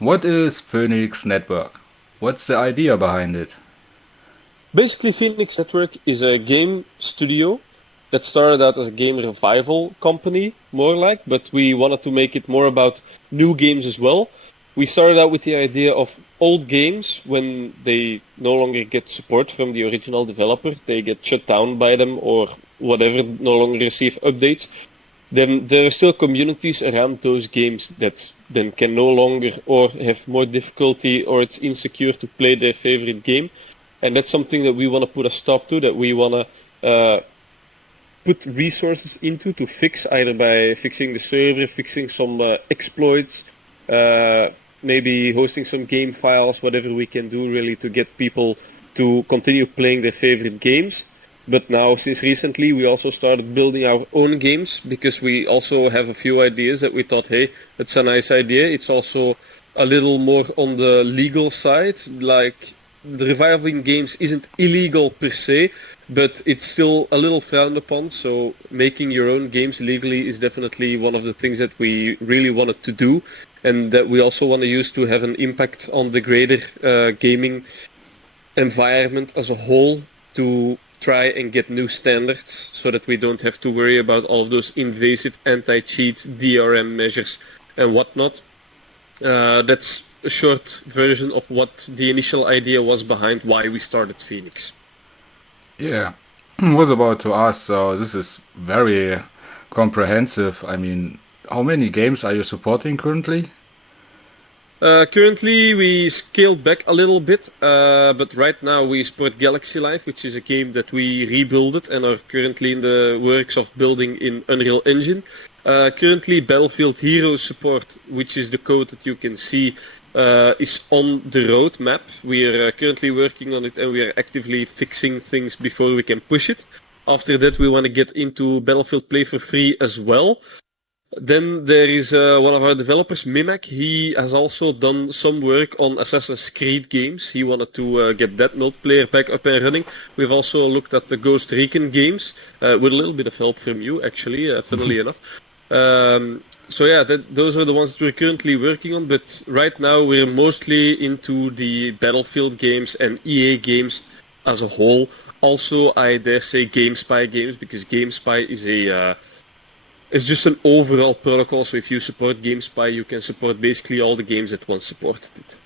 What is Phoenix Network? What's the idea behind it? Basically, Phoenix Network is a game studio that started out as a game revival company, more like, but we wanted to make it more about new games as well. We started out with the idea of old games when they no longer get support from the original developer, they get shut down by them or whatever, no longer receive updates. Then there are still communities around those games that then can no longer or have more difficulty or it's insecure to play their favorite game. And that's something that we want to put a stop to, that we want to put resources into to fix, either by fixing the server, fixing some exploits, maybe hosting some game files, whatever we can do really to get people to continue playing their favorite games. But now, since recently, we also started building our own games because we also have a few ideas that we thought, hey, that's a nice idea. It's also a little more on the legal side. Like, the reviving games isn't illegal per se, but it's still a little frowned upon. So making your own games legally is definitely one of the things that we really wanted to do, and that we also want to use to have an impact on the greater gaming environment as a whole, to try and get new standards so that we don't have to worry about all of those invasive anti-cheat DRM measures and whatnot. That's a short version of what the initial idea was behind why we started Phoenix. Yeah, I was about to ask, so this is very comprehensive. I mean, how many games are you supporting currently? Currently, we scaled back a little bit, but right now we support Galaxy Life, which is a game that we rebuilt and are currently in the works of building in Unreal Engine. Currently, Battlefield Heroes support, which is the code that you can see, is on the roadmap. We are currently working on it and we are actively fixing things before we can push it. After that, we want to get into Battlefield Play for Free as well. Then there is one of our developers, Mimak. He has also done some work on Assassin's Creed games. He wanted to get that multiplayer back up and running. We've also looked at the Ghost Recon games, with a little bit of help from you, actually, funnily enough. So yeah, those are the ones that we're currently working on, but right now we're mostly into the Battlefield games and EA games as a whole. Also, I dare say GameSpy games, because GameSpy is it's just an overall protocol, so if you support GameSpy, you can support basically all the games that once supported it.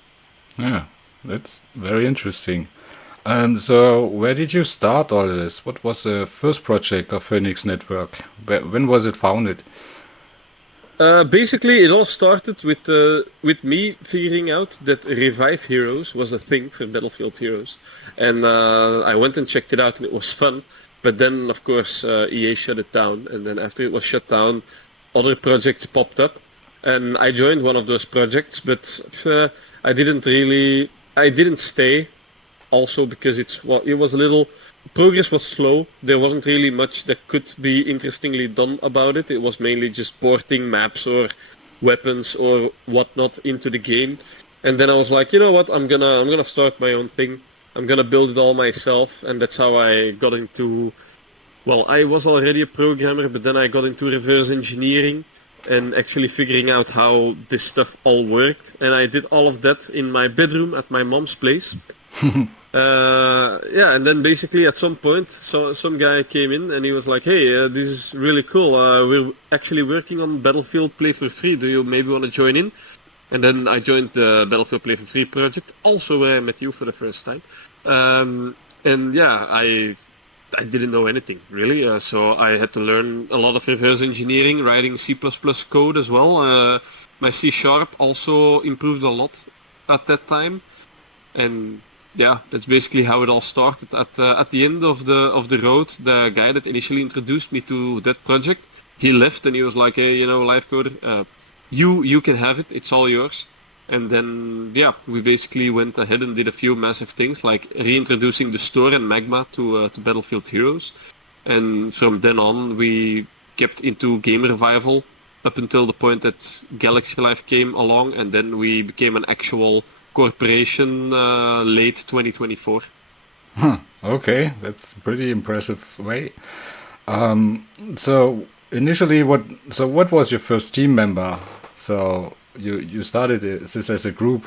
Yeah, that's very interesting. So where did you start all this? What was the first project of Phoenix Network? When was it founded? Basically, it all started with me figuring out that Revive Heroes was a thing for Battlefield Heroes, and I went and checked it out, and it was fun. But then, of course, EA shut it down, and then after it was shut down, other projects popped up, and I joined one of those projects. But I didn't stay. Also, because it was a little, progress was slow. There wasn't really much that could be interestingly done about it. It was mainly just porting maps or weapons or whatnot into the game. And then I was like, you know what? I'm gonna start my own thing. I'm gonna build it all myself, and that's how I got into. Well, I was already a programmer, but then I got into reverse engineering and actually figuring out how this stuff all worked. And I did all of that in my bedroom at my mom's place. Yeah, and then basically at some point, so some guy came in and he was like, "Hey, this is really cool. We're actually working on Battlefield Play for Free. Do you maybe want to join in?" And then I joined the Battlefield Play for Free project, also where I met you for the first time. And yeah, I didn't know anything really, so I had to learn a lot of reverse engineering, writing C++ code as well. My C# also improved a lot at that time, and yeah, that's basically how it all started. At the end of the road, the guy that initially introduced me to that project, he left and he was like, "Hey, LifeCoder, you can have it. It's all yours." And then yeah, we basically went ahead and did a few massive things, like reintroducing the store and Magma to Battlefield Heroes. And from then on, we kept into game revival up until the point that Galaxy Life came along, and then we became an actual corporation late 2024. Okay, that's a pretty impressive way. So initially, what was your first team member? So you started this as a group,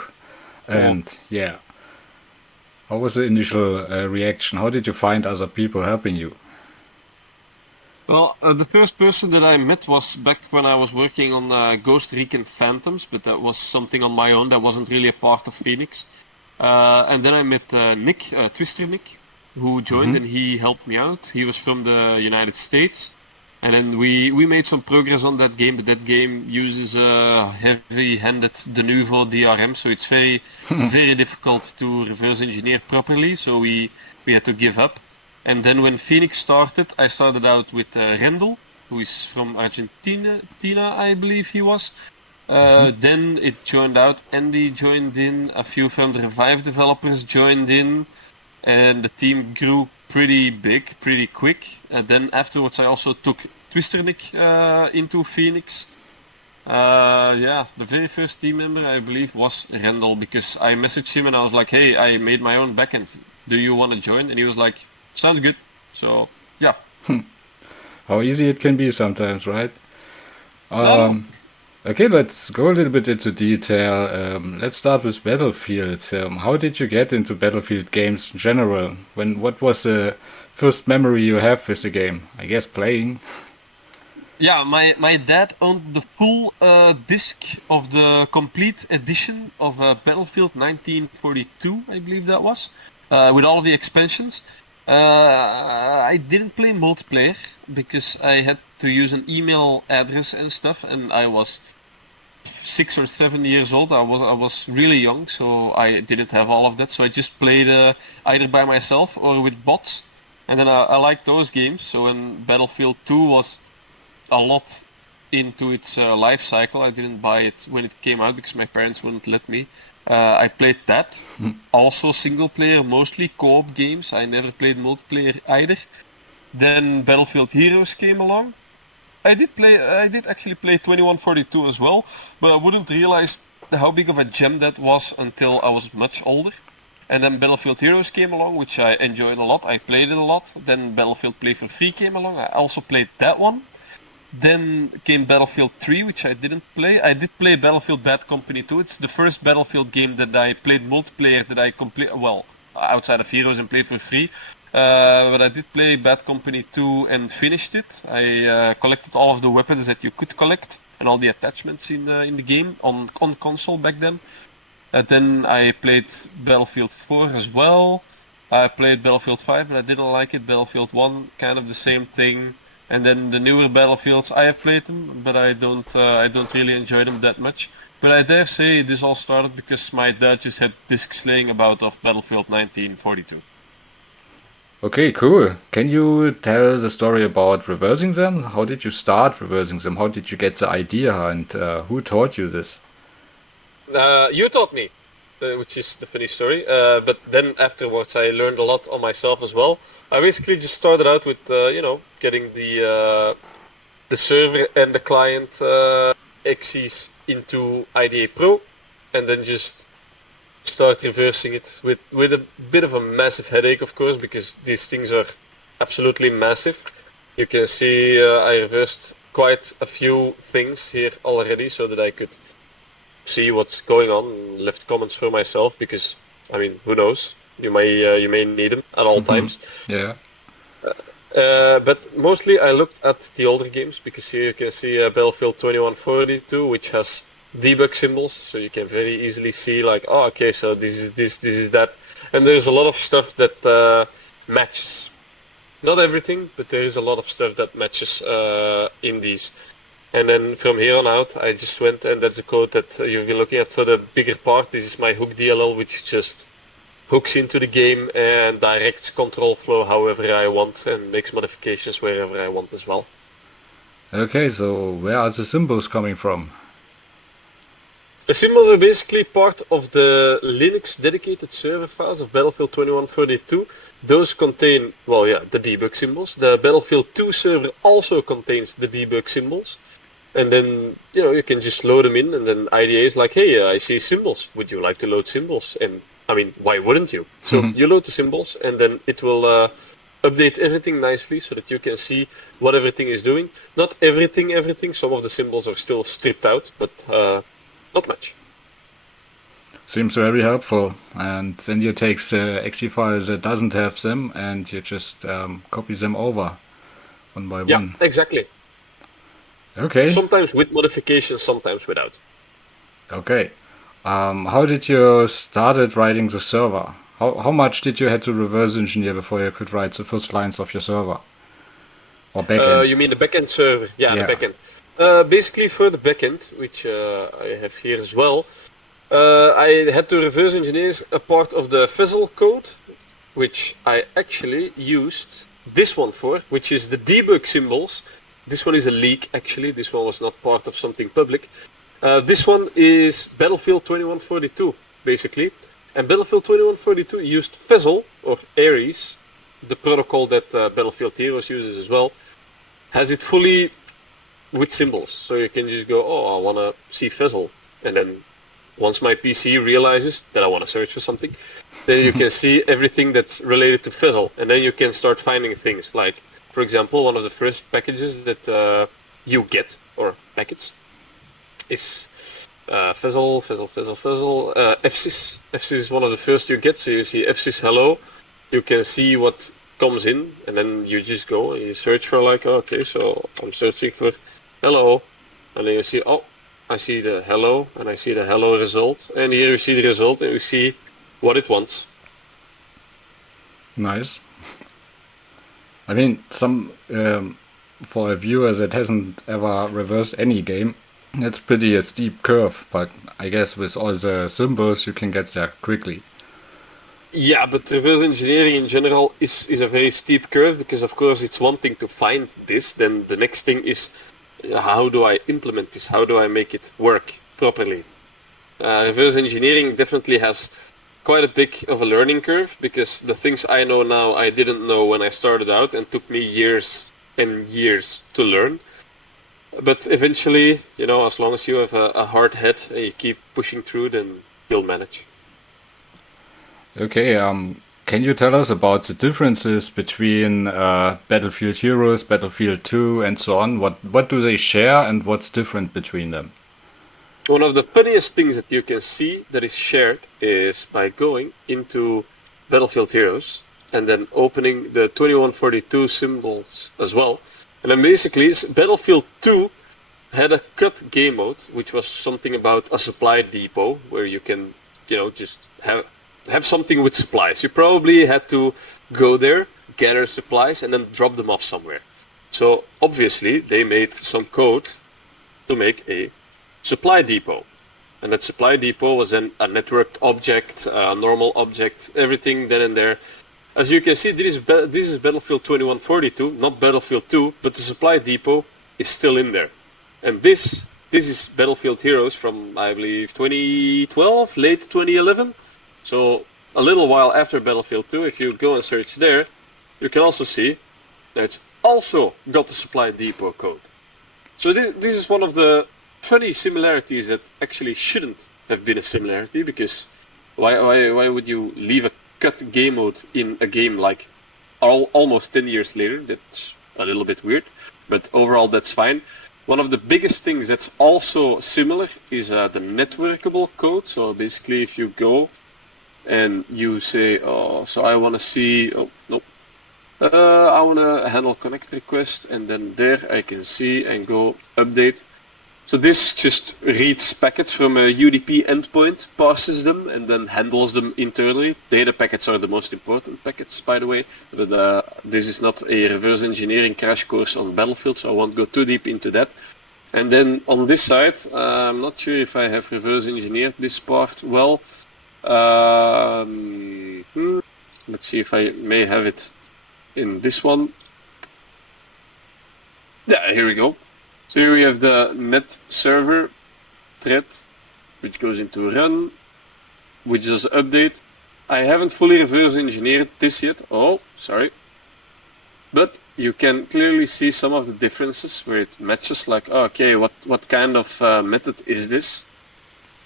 Yeah. and yeah, how was the initial reaction? How did you find other people helping you? Well, the first person that I met was back when I was working on Ghost Recon Phantoms, but that was something on my own that wasn't really a part of Phoenix. And then I met Nick, Twister Nick, who joined and he helped me out. He was from the United States. And then we made some progress on that game, but that game uses a heavy-handed de novo DRM, so it's very difficult to reverse engineer properly. So we had to give up. And then when Phoenix started, I started out with Rendel, who is from Argentina, I believe he was. Then it joined out. Andy joined in. A few from the Revive developers joined in, and the team grew pretty big, pretty quick. And then afterwards, I also took Twisternik into Phoenix. Yeah, the very first team member I believe was Rendel because I messaged him and I was like, "Hey, I made my own backend. Do you want to join?" And he was like, "Sounds good." So yeah, How easy it can be sometimes, right? yeah. Okay, let's go a little bit into detail. Let's start with Battlefield. How did you get into Battlefield games in general? What was the first memory you have with the game? I guess playing. Yeah, my dad owned the full disc of the complete edition of Battlefield 1942, I believe that was, with all of the expansions. I didn't play multiplayer because I had to use an email address and stuff, and I was 6 or 7 years old. I was really young, so I didn't have all of that. So I just played either by myself or with bots, and then I liked those games. So when Battlefield 2 was a lot into its life cycle. I didn't buy it when it came out because my parents wouldn't let me. I played that. Also single player, mostly co-op games. I never played multiplayer either. Then Battlefield Heroes came along. I did actually play 2142 as well, but I wouldn't realize how big of a gem that was until I was much older. And then Battlefield Heroes came along, which I enjoyed a lot. I played it a lot. Then Battlefield Play for Free came along. I also played that one. Then came Battlefield 3, which I didn't play. I did play Battlefield Bad Company 2. It's the first Battlefield game that I played multiplayer that I complete well outside of Heroes and played for free. But I did play Bad Company 2 and finished it. I collected all of the weapons that you could collect and all the attachments in the game on console back then. Then I played Battlefield 4 as well. I played Battlefield 5, but I didn't like it. Battlefield 1, kind of the same thing. And then the newer Battlefields, I have played them, but I don't really enjoy them that much. But I dare say this all started because my dad just had discs laying about of Battlefield 1942. Okay, cool. Can you tell the story about reversing them? How did you start reversing them? How did you get the idea, and who taught you this? You taught me, which is the funny story. But then afterwards, I learned a lot on myself as well. I basically just started out with, getting the server and the client axes into IDA Pro, and then just start reversing it with a bit of a massive headache, of course, because these things are absolutely massive. You can see I reversed quite a few things here already, so that I could see what's going on and left comments for myself because I mean who knows, you may need them at all times. Yeah. But mostly I looked at the older games because here you can see Battlefield 2142, which has debug symbols, so you can very easily see like, oh, okay, so this is this is that, and there's a lot of stuff that matches. Not everything, but there is a lot of stuff that matches in these. And then from here on out, I just went, and that's the code that you've been looking at for the bigger part. This is my hook DLL, which just hooks into the game and directs control flow however I want and makes modifications wherever I want as well. Okay, so where are the symbols coming from? The symbols are basically part of the Linux dedicated server files of Battlefield 2142. Those contain, well, yeah, the debug symbols. The Battlefield 2 server also contains the debug symbols. And then, you can just load them in, and then IDA is like, hey, I see symbols. Would you like to load symbols? And, I mean, why wouldn't you? So you load the symbols, and then it will update everything nicely so that you can see what everything is doing. Not everything. Some of the symbols are still stripped out, but not much. Seems very helpful. And then you take the exe file that doesn't have them and you just copy them over one by Yeah, one. exactly. Okay. Sometimes with modifications, sometimes without. Okay. How did you started writing the server? How much did you had to reverse engineer before you could write the first lines of your server? Or backend? You mean the backend server? Yeah, the Yeah. backend. Basically, for the backend, which I have here as well, I had to reverse engineer a part of the Fizzle code, which I actually used this one for, which is the debug symbols. This one is a leak, actually. This one was not part of something public. This one is Battlefield 2142, basically. And Battlefield 2142 used Fizzle, or Ares, the protocol that Battlefield Heroes uses as well, has it fully with symbols. So you can just go, oh, I want to see Fizzle. And then once my PC realizes that I want to search for something, then you can see everything that's related to Fizzle. And then you can start finding things like, for example, one of the first packages that you get, or packets, is Fizzle, FSys. FSys is one of the first you get, so you see FSys hello. You can see what comes in, and then you just go and you search for like, okay, so I'm searching for hello, and then you see, oh, I see the hello, and I see the hello result, and here you see the result, and you see what it wants. Nice. I mean, for a viewer that hasn't ever reversed any game, that's pretty a steep curve, but I guess with all the symbols you can get there quickly. Yeah, but reverse engineering in general is a very steep curve because, of course, it's one thing to find this. Then the next thing is how do I implement this? How do I make it work properly? Reverse engineering definitely has quite a big of a learning curve because the things I know now I didn't know when I started out and took me years and years to learn. But eventually, as long as you have a hard head and you keep pushing through, then you'll manage. Okay, can you tell us about the differences between Battlefield Heroes, Battlefield 2, and so on? What do they share and what's different between them? One of the funniest things that you can see that is shared is by going into Battlefield Heroes and then opening the 2142 symbols as well. And then basically, Battlefield 2 had a cut game mode, which was something about a supply depot where you can, just have something with supplies. You probably had to go there, gather supplies, and then drop them off somewhere. So obviously, they made some code to make a supply depot. And that supply depot was then a networked object, a normal object, everything then and there. As you can see, this is Battlefield 2142, not Battlefield 2, but the supply depot is still in there. And this is Battlefield Heroes from, I believe, 2012, late 2011. So a little while after Battlefield 2, if you go and search there, you can also see that it's also got the supply depot code. So this is one of the funny similarities that actually shouldn't have been a similarity, because why would you leave a cut game mode in a game like almost 10 years later? That's a little bit weird, but overall that's fine. One of the biggest things that's also similar is the networkable code. So basically, if you go and you say, oh, so I want to see, oh, no, I want to handle connect request, and then there I can see and go update. So this just reads packets from a UDP endpoint, parses them, and then handles them internally. Data packets are the most important packets, by the way, but this is not a reverse engineering crash course on Battlefield, so I won't go too deep into that. And then on this side, I'm not sure if I have reverse engineered this part well. Let's see if I may have it in this one. Yeah, here we go. So here we have the net server thread, which goes into run, which does update. I haven't fully reverse engineered this yet. Oh, sorry. But you can clearly see some of the differences where it matches, like, oh, okay, what kind of method is this?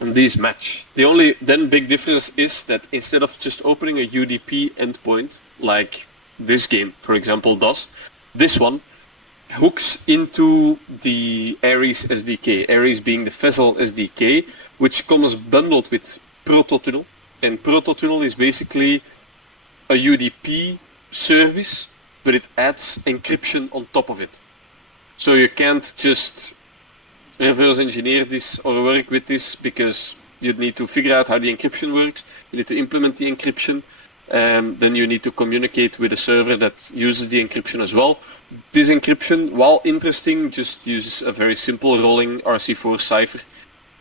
And these match. The only then big difference is that instead of just opening a UDP endpoint, like this game, for example, does, this one hooks into the Ares SDK. Ares being the Vezel SDK, which comes bundled with Prototunnel. And Prototunnel is basically a UDP service, but it adds encryption on top of it. So you can't just reverse engineer this or work with this, because you'd need to figure out how the encryption works, you need to implement the encryption, and then you need to communicate with a server that uses the encryption as well. This encryption, while interesting, just uses a very simple rolling RC4 cipher.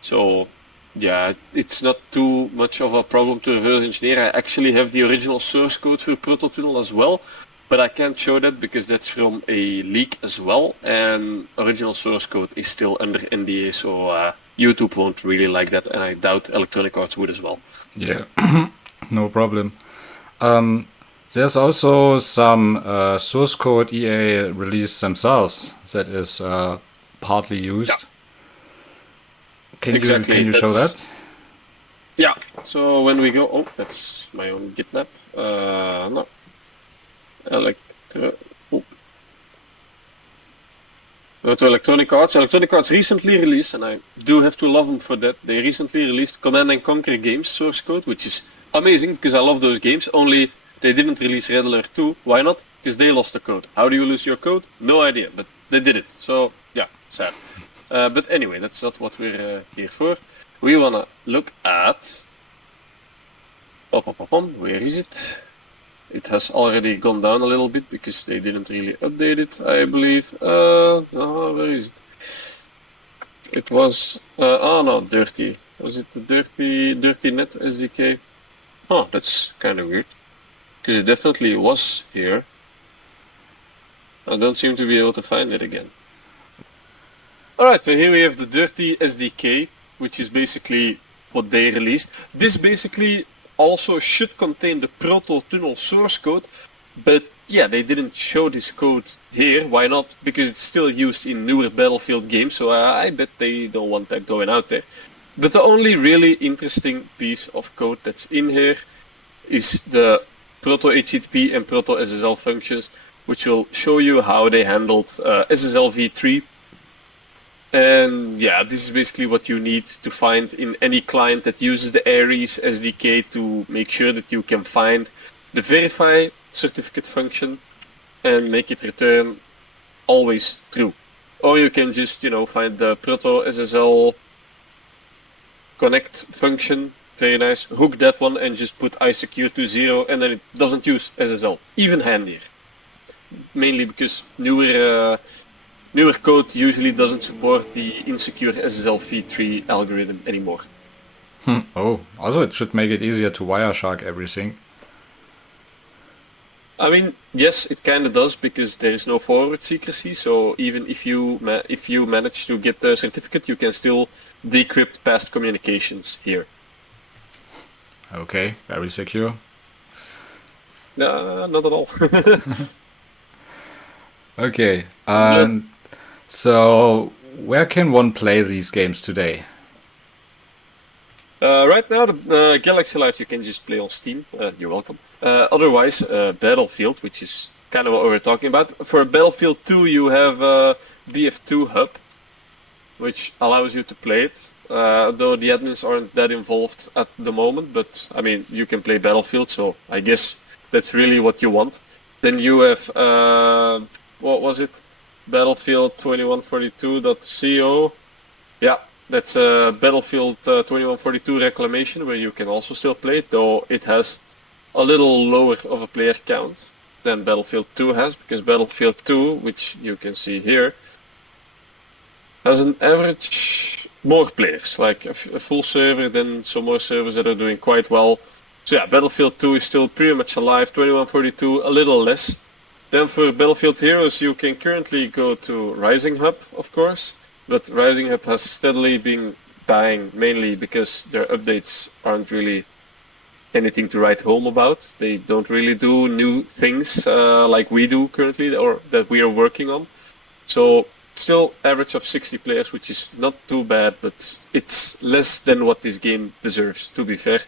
So yeah, it's not too much of a problem to reverse engineer. I actually have the original source code for Prototunnel as well, but I can't show that because that's from a leak as well, and original source code is still under NDA, so YouTube won't really like that, and I doubt Electronic Arts would as well. Yeah, no problem. There's also some source code EA released themselves that is partly used. Yeah. Can Exactly, you show that? Yeah, so when we go, oh, that's my own GitLab. No. Go to Electronic Arts. Electronic Arts recently released, and I do have to love them for that, they recently released Command & Conquer Games source code, which is amazing, because I love those games, only they didn't release Red Alert 2. Why not? Because they lost the code. How do you lose your code? No idea, but they did it. So, yeah, sad. But anyway, that's not what we're here for. We want to look at... Where is it? It has already gone down a little bit because they didn't really update it, I believe. Where is it? It was... oh no, Dirty. Was it the Dirty Net SDK? Oh, that's kind of weird. Because it definitely was here. I don't seem to be able to find it again. Alright, so here we have the Dirty SDK, which is basically what they released. This basically also should contain the Prototunnel source code, but yeah, they didn't show this code here. Why not? Because it's still used in newer Battlefield games, so I bet they don't want that going out there. But the only really interesting piece of code that's in here is the Proto HTTP and Proto SSL functions, which will show you how they handled SSL v3. And yeah, this is basically what you need to find in any client that uses the Ares SDK to make sure that you can find the verify certificate function and make it return always true. Or you can just, find the Proto SSL connect function, very nice, hook that one and just put ISecure to 0, and then it doesn't use SSL. Even handier. Mainly because newer code usually doesn't support the insecure SSL v3 algorithm anymore. Oh, also it should make it easier to Wireshark everything. I mean, yes, it kind of does, because there is no forward secrecy, so even if you manage to get the certificate, you can still decrypt past communications here. Okay, very secure. Not at all. Okay, and so where can one play these games today? Right now, the Galaxy Light you can just play on Steam. You're welcome. Otherwise, Battlefield, which is kind of what we're talking about. For Battlefield 2, you have BF2 Hub, which allows you to play it. Though the admins aren't that involved at the moment, but I mean, you can play Battlefield, so I guess that's really what you want. Then you have, what was it? Battlefield 2142.co. Yeah, that's Battlefield 2142 Reclamation, where you can also still play it, though it has a little lower of a player count than Battlefield 2 has, because Battlefield 2, which you can see here, has an average more players, like a full server, then some more servers that are doing quite well. So yeah, Battlefield 2 is still pretty much alive, 2142 a little less. Then for Battlefield Heroes you can currently go to Rising Hub, of course, but Rising Hub has steadily been dying, mainly because their updates aren't really anything to write home about. They don't really do new things like we do currently, or that we are working on. So still average of 60 players, which is not too bad, but it's less than what this game deserves, to be fair.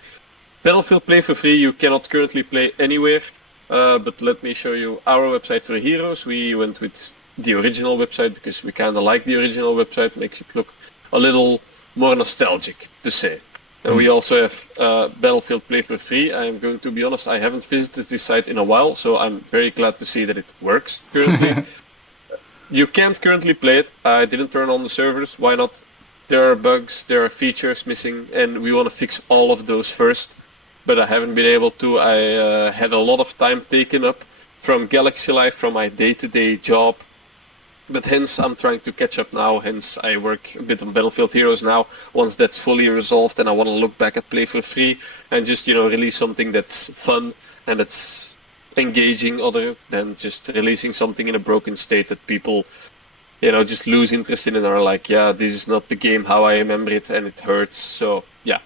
Battlefield Play for free you cannot currently play anywhere, but let me show you our website for Heroes. We went with the original website because we kind of like the original website. Makes it look a little more nostalgic, to say. And we also have Battlefield Play for Free. I'm going to be honest, I haven't visited this site in a while, so I'm very glad to see that it works currently. You can't currently play it. I didn't turn on the servers. Why not? There are bugs, there are features missing, and we want to fix all of those first. But I haven't been able to. I had a lot of time taken up from Galaxy Life, from my day-to-day job. But hence, I'm trying to catch up now. Hence, I work a bit on Battlefield Heroes now. Once that's fully resolved, then I want to look back at Play for Free and just, release something that's fun and that's engaging other than just releasing something in a broken state that people, just lose interest in and are like, yeah, this is not the game how I remember it and it hurts. So, yeah.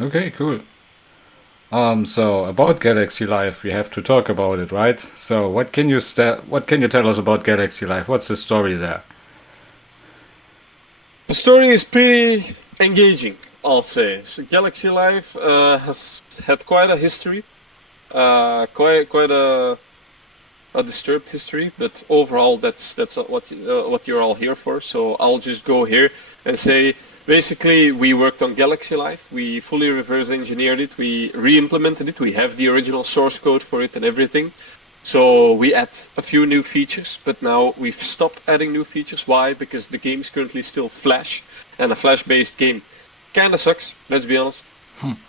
Okay, cool. So about Galaxy Life, we have to talk about it, right? So what can you tell us about Galaxy Life? What's the story there? The story is pretty engaging, I'll say. So Galaxy Life has had quite a history, quite a disturbed history, but overall that's what you're all here for. So I'll just go here and say, basically, we worked on Galaxy Life. We fully reverse engineered it. We re-implemented it. We have the original source code for it and everything. So we add a few new features, but now we've stopped adding new features. Why? Because the game is currently still Flash, and a Flash-based game kind of sucks, let's be honest.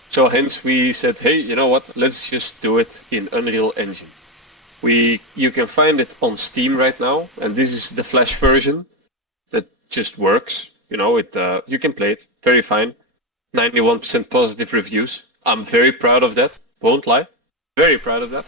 So hence we said, hey, you know what? Let's just do it in Unreal Engine. You can find it on Steam right now, and this is the Flash version that just works. You can play it, very fine. 91% positive reviews. I'm very proud of that, won't lie. Very proud of that.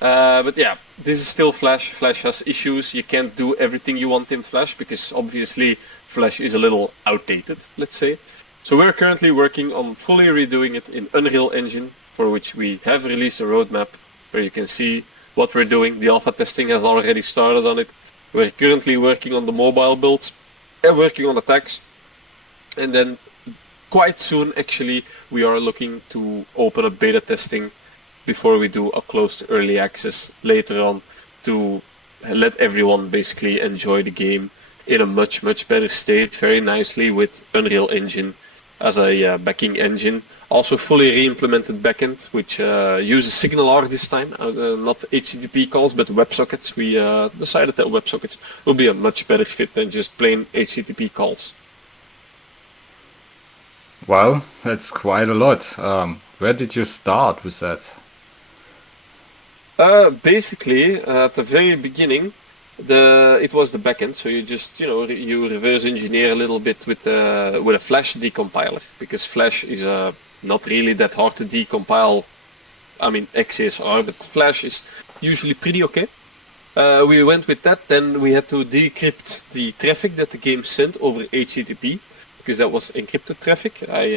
But yeah, this is still Flash. Flash has issues. You can't do everything you want in Flash because obviously Flash is a little outdated, let's say. So we're currently working on fully redoing it in Unreal Engine, for which we have released a roadmap where you can see what we're doing. The alpha testing has already started on it. We're currently working on the mobile builds and working on attacks. And then quite soon, actually, we are looking to open a beta testing before we do a closed early access later on to let everyone basically enjoy the game in a much, much better state, very nicely with Unreal Engine as a backing engine. Also fully re-implemented backend, which uses SignalR this time, not HTTP calls, but WebSockets. We decided that WebSockets will be a much better fit than just plain HTTP calls. Well, that's quite a lot. Where did you start with that? Basically, at the very beginning, it was the backend. So you just you reverse engineer a little bit with a Flash decompiler, because Flash is not really that hard to decompile. I mean, XASR, but Flash is usually pretty okay. We went with that. Then we had to decrypt the traffic that the game sent over HTTP, because that was encrypted traffic. I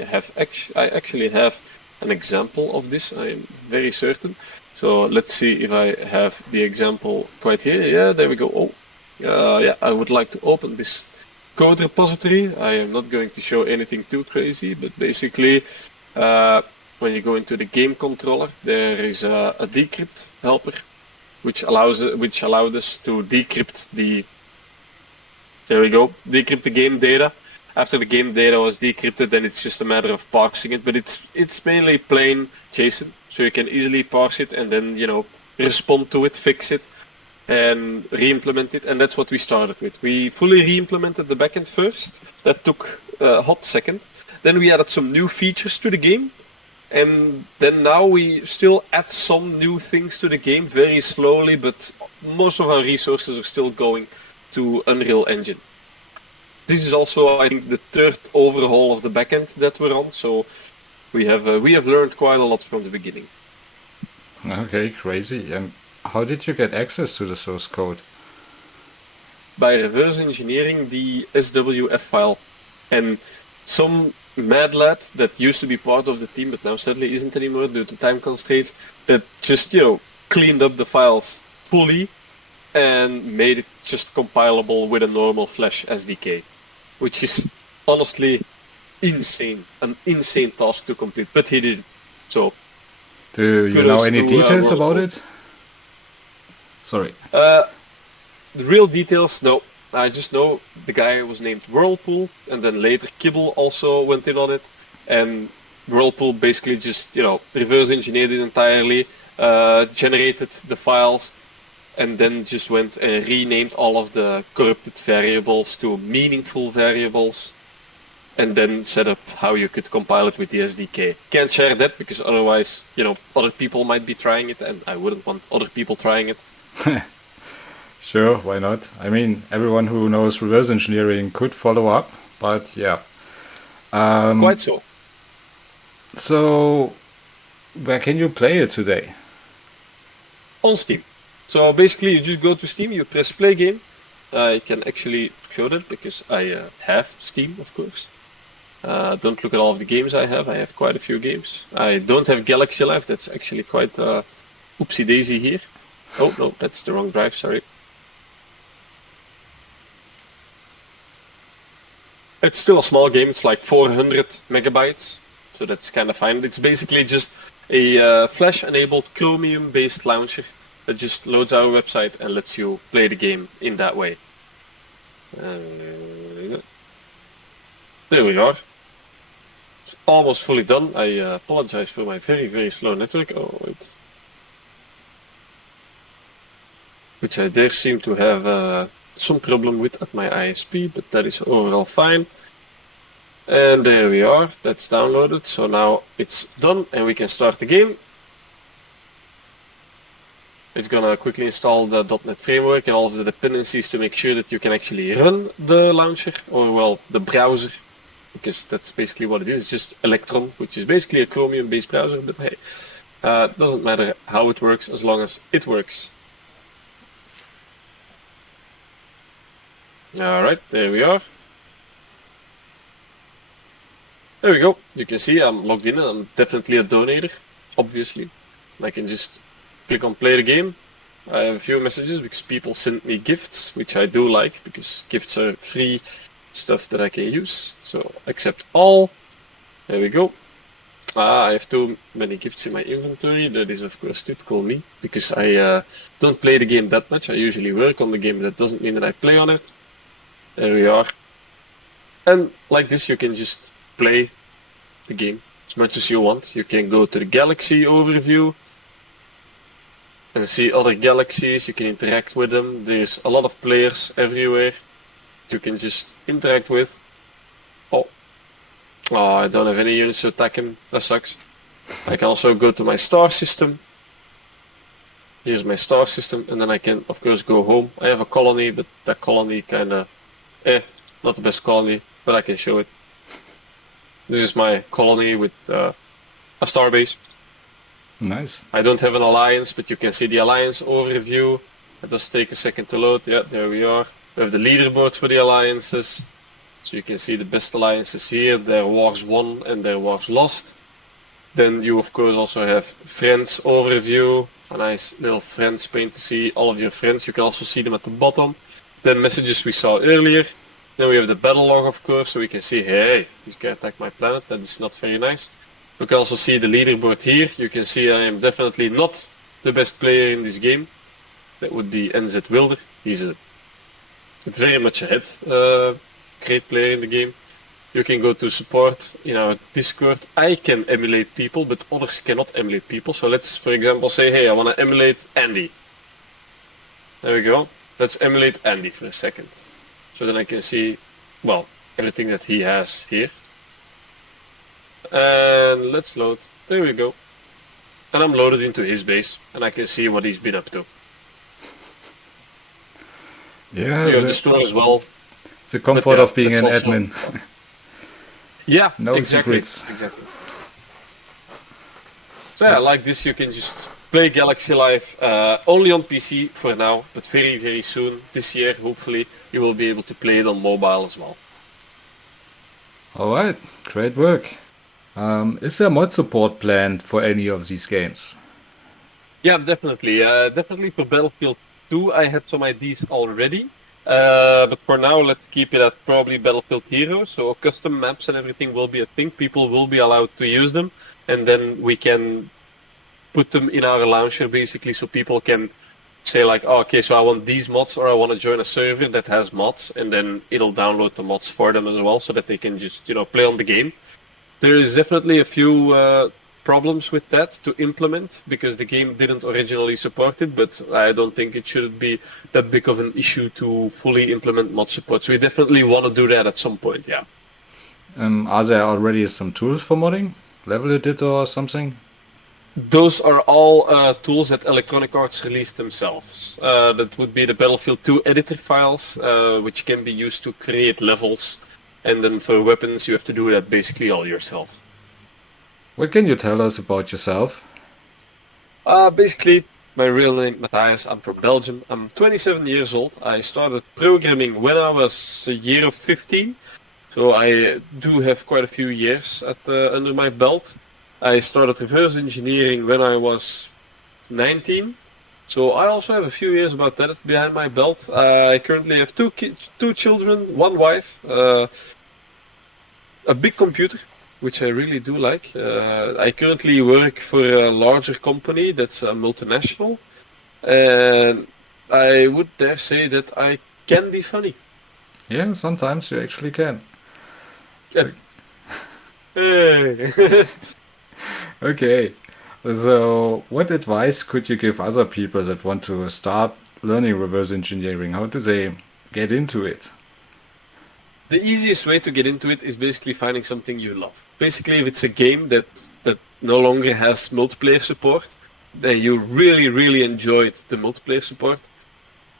actually have an example of this. I am very certain. So let's see if I have the example quite here. Yeah, there we go. Oh, yeah, I would like to open this code repository. I am not going to show anything too crazy, but basically, when you go into the game controller, there is a decrypt helper, which allowed us to decrypt decrypt the game data. After the game data was decrypted, then it's just a matter of parsing it, but it's mainly plain JSON, so you can easily parse it and then respond to it, fix it, and re-implement it, and that's what we started with. We fully re-implemented the backend first. That took a hot second. Then we added some new features to the game, and then now we still add some new things to the game very slowly, but most of our resources are still going to Unreal Engine. This is also, I think, the third overhaul of the backend that we're on, so we have learned quite a lot from the beginning. Okay, crazy. And how did you get access to the source code? By reverse engineering the SWF file. And some mad lad that used to be part of the team, but now sadly isn't anymore due to time constraints, that just, cleaned up the files fully and made it just compilable with a normal Flash SDK, which is honestly insane, an insane task to complete, but he did it. So, do you know any details about it? Sorry. The real details, no. I just know the guy was named Whirlpool, and then later Kibble also went in on it, and Whirlpool basically just, reverse engineered it entirely, generated the files, and then just went and renamed all of the corrupted variables to meaningful variables, and then set up how you could compile it with the SDK. Can't share that because otherwise, other people might be trying it, and I wouldn't want other people trying it. Sure, why not? I mean, everyone who knows reverse engineering could follow up, but yeah. Quite so. So, where can you play it today? On Steam. So basically, you just go to Steam, you press play game. I can actually show that because I have Steam, of course. Don't look at all of the games I have. I have quite a few games. I don't have Galaxy Live. That's actually quite oopsie daisy here. Oh, no, that's the wrong drive, sorry. It's still a small game. It's like 400 megabytes. So that's kind of fine. It's basically just a Flash-enabled Chromium-based launcher that just loads our website and lets you play the game in that way. There we are. It's almost fully done. I apologize for my very, very slow network. Oh, wait. Which I dare seem to have some problem with at my ISP, but that is overall fine. And there we are. That's downloaded. So now it's done and we can start the game. It's gonna quickly install the .NET framework and all of the dependencies to make sure that you can actually run the launcher, or well, the browser, because that's basically what it is. It's just Electron, which is basically a Chromium-based browser, but hey, it doesn't matter how it works as long as it works. Alright, there we are. There we go. You can see I'm logged in and I'm definitely a donator, obviously. I can just click on play the game. I have a few messages because people send me gifts, which I do like because gifts are free stuff that I can use. So accept all. There we go. I have too many gifts in my inventory. That is of course typical me because I don't play the game that much. I usually work on the game, but that doesn't mean that I play on it. There we are. And like this you can just play the game as much as you want. You can go to the galaxy overview and see other galaxies. You can interact with them. There's a lot of players everywhere you can just interact with. Oh, I don't have any units to attack him. That sucks. I can also go to my star system. Here's my star system, and then I can of course go home. I have a colony, but that colony kinda not the best colony, but I can show it. This is my colony with a starbase. Nice. I don't have an alliance, but you can see the alliance overview. It does take a second to load. Yeah, there we are. We have the leaderboard for the alliances. So you can see the best alliances here. Their wars won and their wars lost. Then you of course also have friends overview. A nice little friends pane to see all of your friends. You can also see them at the bottom. Then messages we saw earlier. Then we have the battle log of course, so we can see, hey, this guy attacked my planet. That is not very nice. You can also see the leaderboard here. You can see I am definitely not the best player in this game. That would be NZ Wilder. He's very much ahead. Great player in the game. You can go to support in our Discord. I can emulate people, but others cannot emulate people. So let's, for example, say, hey, I want to emulate Andy. There we go. Let's emulate Andy for a second. So then I can see, well, everything that he has here. And let's load. There we go. And I'm loaded into his base, and I can see what he's been up to. Yeah, You have the store as well. The comfort of being an admin. Yeah, no exactly. secrets. Exactly. So yeah, like this you can just play Galaxy Live only on PC for now, but very, very soon, this year, hopefully, you will be able to play it on mobile as well. Alright, great work. Is there mod support planned for any of these games? Yeah, definitely. Definitely for Battlefield 2, I had some ideas already. But for now, let's keep it at probably Battlefield Heroes. So custom maps and everything will be a thing. People will be allowed to use them. And then we can put them in our launcher, basically, so people can say like, oh, okay, so I want these mods, or I want to join a server that has mods, and then it'll download the mods for them as well, so that they can just, play on the game. There is definitely a few problems with that to implement, because the game didn't originally support it, but I don't think it should be that big of an issue to fully implement mod support. So we definitely want to do that at some point, yeah. Are there already some tools for modding? Level editor or something? Those are all tools that Electronic Arts released themselves. That would be the Battlefield 2 editor files, which can be used to create levels. And then for weapons, you have to do that basically all yourself. What can you tell us about yourself? Basically, my real name, Matthias. I'm from Belgium. I'm 27 years old. I started programming when I was a year of 15. So I do have quite a few years under my belt. I started reverse engineering when I was 19. So I also have a few years about that behind my belt. I currently have two children, one wife, a big computer, which I really do like. I currently work for a larger company that's a multinational, and I would dare say that I can be funny. Yeah, sometimes you actually can. Hey. Okay, so what advice could you give other people that want to start learning reverse engineering? How do they get into it? The easiest way to get into it is basically finding something you love. Basically, if it's a game that no longer has multiplayer support, then you really enjoyed the multiplayer support,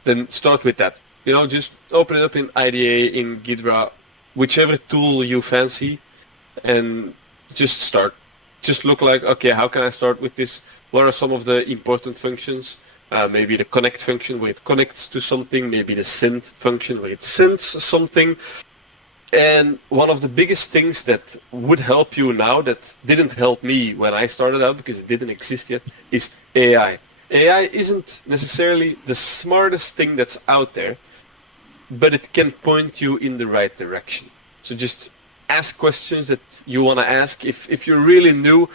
then start with that. Just open it up in IDE, in Ghidra, whichever tool you fancy, and just start. Just look like, okay, how can I start with this? What are some of the important functions? Maybe the connect function where it connects to something, maybe the send function where it sends something. And one of the biggest things that would help you now, that didn't help me when I started out because it didn't exist yet, is AI. AI isn't necessarily the smartest thing that's out there, but it can point you in the right direction. So just ask questions that you want to ask. If you're really new,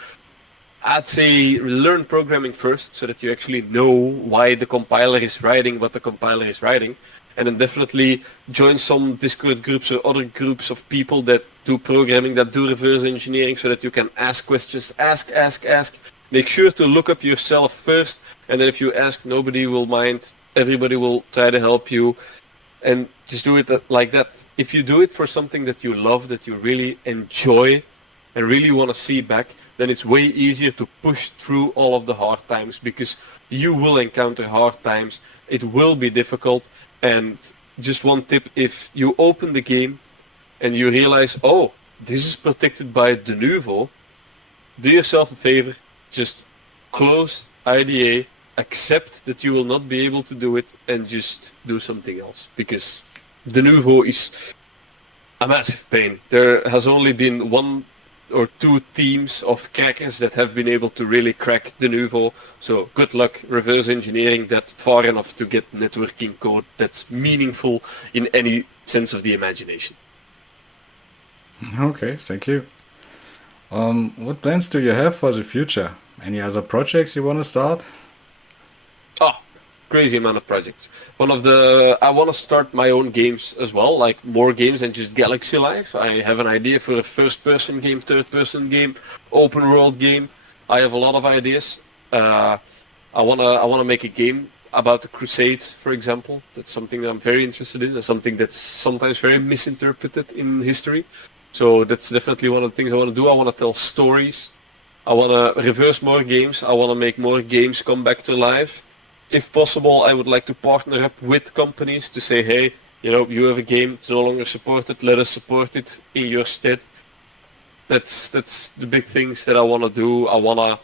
I'd say learn programming first so that you actually know why the compiler is writing what the compiler is writing. And then definitely join some Discord groups or other groups of people that do programming, that do reverse engineering, so that you can ask questions. Ask. Make sure to look up yourself first. And then if you ask, nobody will mind. Everybody will try to help you. And just do it like that. If you do it for something that you love, that you really enjoy, and really want to see back, then it's way easier to push through all of the hard times, because you will encounter hard times. It will be difficult. And just one tip, if you open the game and you realize, oh, this is protected by de novo, do yourself a favor, just close IDA, accept that you will not be able to do it, and just do something else, because de novo is a massive pain. There has only been one or two teams of crackers that have been able to really crack de novo. So good luck reverse engineering that far enough to get networking code that's meaningful in any sense of the imagination. Okay, thank you. What plans do you have for the future? Any other projects you want to start? Oh, crazy amount of projects. I want to start my own games as well, like more games than just Galaxy Life. I have an idea for a first-person game, third-person game, open-world game. I have a lot of ideas. I wanna make a game about the Crusades, for example. That's something that I'm very interested in. That's something that's sometimes very misinterpreted in history. So that's definitely one of the things I want to do. I want to tell stories. I want to reverse more games. I want to make more games come back to life. If possible, I would like to partner up with companies to say, hey, you have a game, it's no longer supported, let us support it in your stead. That's the big things that I want to do. I wanna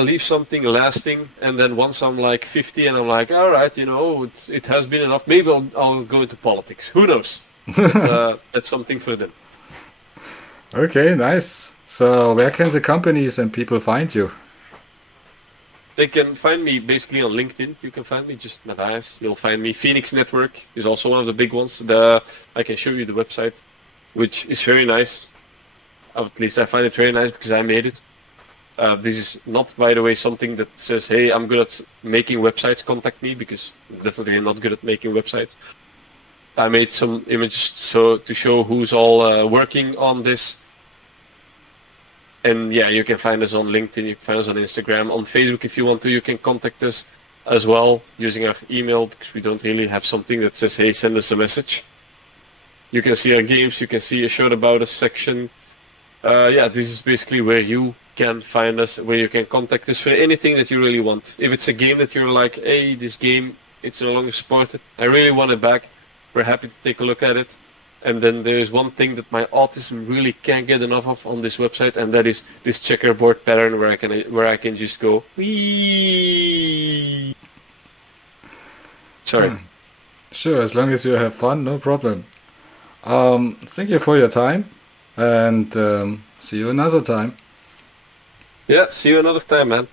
leave something lasting, and then once I'm like 50 and I'm like, all right, it has been enough. Maybe I'll go into politics. Who knows? That's something for them. Okay, nice. So where can the companies and people find you? They can find me basically on LinkedIn. You can find me just Matthias. You'll find me. Phoenix Network is also one of the big ones. I can show you the website, which is very nice. At least I find it very nice because I made it. This is not, by the way, something that says, hey, I'm good at making websites, contact me, because definitely I'm not good at making websites. I made some images to show who's all working on this. And yeah, you can find us on LinkedIn, you can find us on Instagram, on Facebook if you want to. You can contact us as well using our email, because we don't really have something that says, hey, send us a message. You can see our games, you can see a short about us section. Yeah, this is basically where you can find us, where you can contact us for anything that you really want. If it's a game that you're like, hey, this game, it's no longer supported, I really want it back, we're happy to take a look at it. And then there's one thing that my autism really can't get enough of on this website, and that is this checkerboard pattern where I can just go, wee. Sorry. Sure, as long as you have fun, no problem. Thank you for your time, and see you another time. Yeah, see you another time, man.